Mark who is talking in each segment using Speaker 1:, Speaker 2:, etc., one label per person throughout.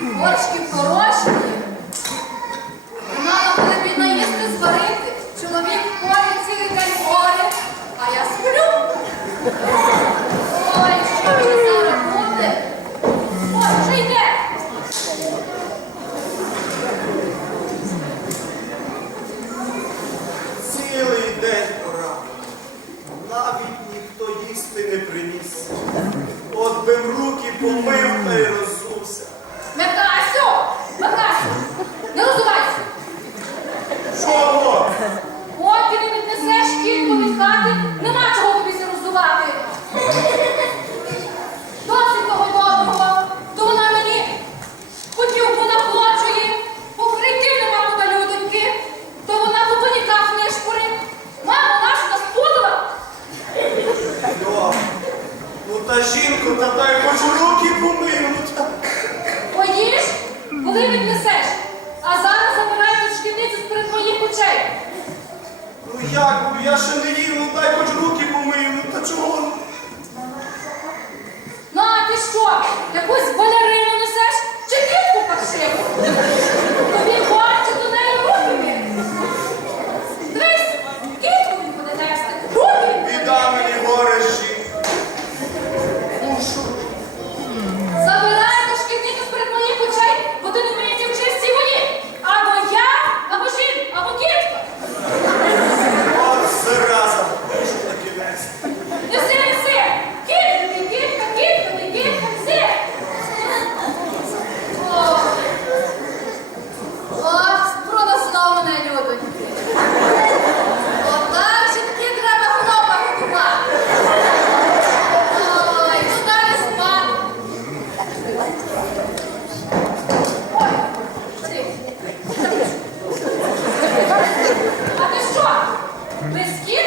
Speaker 1: Борщки порожні. Вона коли бідно їсти зварити. Чоловік полі цілий день горе, а я сплю. Ой, що мені зараз буде? О, вже йде.
Speaker 2: Цілий день пора. Навіть ніхто їсти не прийде. Та жінку, та дай хоч руки поминуть.
Speaker 1: Поїж, коли віднесеш, а зараз забирай до шкідницю з перед моїх очей.
Speaker 2: Ну як, ну я ще не їм, ну, дай хоч руки помию, та чого?
Speaker 1: Ну, а ти що? Якусь А ти що? Без кіт?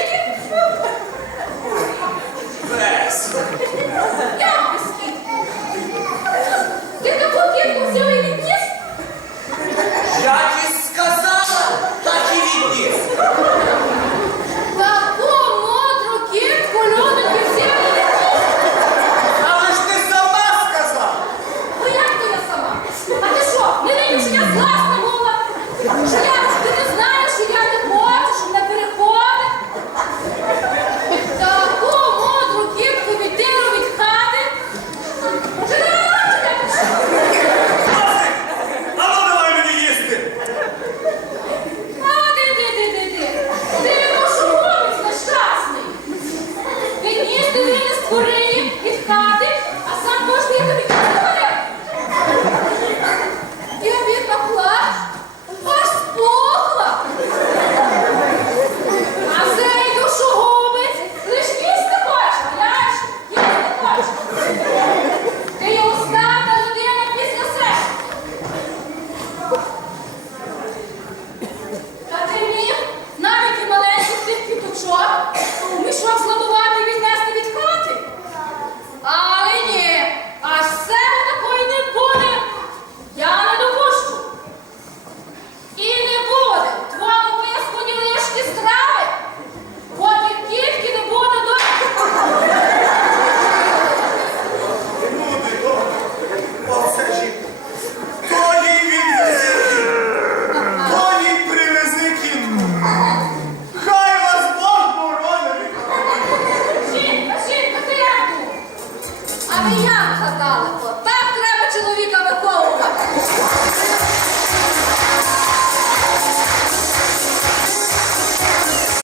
Speaker 1: ocurre?